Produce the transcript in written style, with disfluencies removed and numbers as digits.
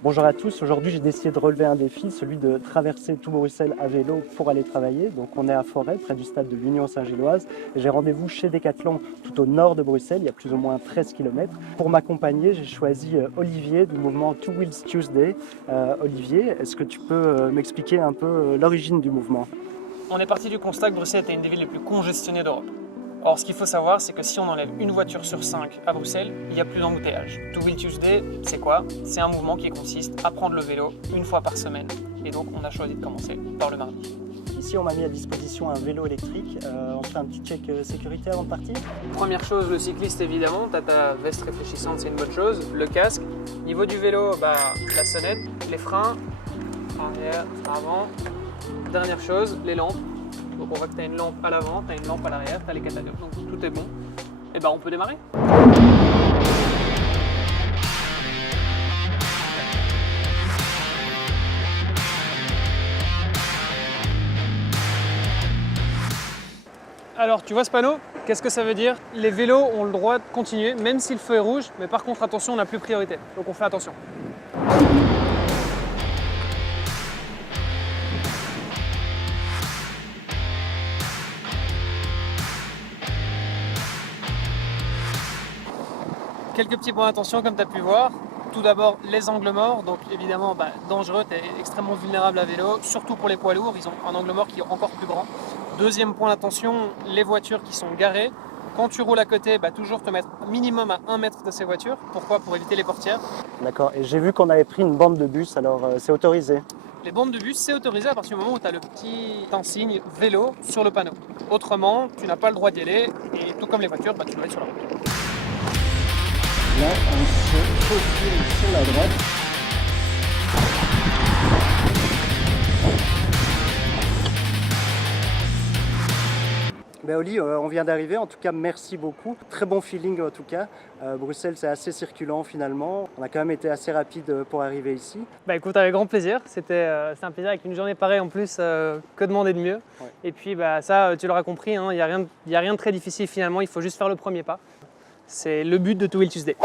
Bonjour à tous, aujourd'hui j'ai décidé de relever un défi, celui de traverser tout Bruxelles à vélo pour aller travailler. Donc on est à Forêt, près du stade de l'Union Saint-Gilloise, et j'ai rendez-vous chez Decathlon tout au nord de Bruxelles, il y a plus ou moins 13 km. Pour m'accompagner, j'ai choisi Olivier du mouvement Two Wheels Tuesday. Olivier, est-ce que tu peux m'expliquer un peu l'origine du mouvement? On est parti du constat que Bruxelles était une des villes les plus congestionnées d'Europe. Or, ce qu'il faut savoir, c'est que si on enlève une voiture sur 5 à Bruxelles, il n'y a plus d'embouteillage. Two Wheel Tuesday, c'est quoi? C'est un mouvement qui consiste à prendre le vélo une fois par semaine. Et donc, on a choisi de commencer par le mardi. Ici, on m'a mis à disposition un vélo électrique. On fait un petit check sécurité avant de partir. Première chose, le cycliste évidemment, tu as ta veste réfléchissante, c'est une bonne chose. Le casque. Niveau du vélo, la sonnette, les freins, arrière, avant. Dernière chose, les lampes. Donc on voit que tu as une lampe à l'avant, tu as une lampe à l'arrière, tu as les catalogues, donc tout est bon. Et on peut démarrer. Alors tu vois ce panneau? Qu'est-ce que ça veut dire? Les vélos ont le droit de continuer, même si le feu est rouge, mais par contre attention, on n'a plus priorité. Donc on fait attention. Quelques petits points d'attention comme tu as pu voir. Tout d'abord les angles morts, donc évidemment dangereux, tu es extrêmement vulnérable à vélo, surtout pour les poids lourds, ils ont un angle mort qui est encore plus grand. Deuxième point d'attention, les voitures qui sont garées. Quand tu roules à côté, toujours te mettre minimum à 1 mètre de ces voitures. Pourquoi? Pour éviter les portières. D'accord, et j'ai vu qu'on avait pris une bande de bus, alors c'est autorisé? Les bandes de bus, c'est autorisé à partir du moment où tu as le petit insigne vélo sur le panneau. Autrement, tu n'as pas le droit d'y aller, et tout comme les voitures, tu dois être sur la route. Là, on se faufile sur la droite. Oli, on vient d'arriver, en tout cas merci beaucoup. Très bon feeling en tout cas. Bruxelles c'est assez circulant finalement. On a quand même été assez rapide pour arriver ici. Écoute, avec grand plaisir. C'était un plaisir avec une journée pareille en plus, que demander de mieux. Ouais. Et puis ça, tu l'auras compris, il n'y a rien de très difficile finalement, il faut juste faire le premier pas. C'est le but de Two Wheel Tuesday.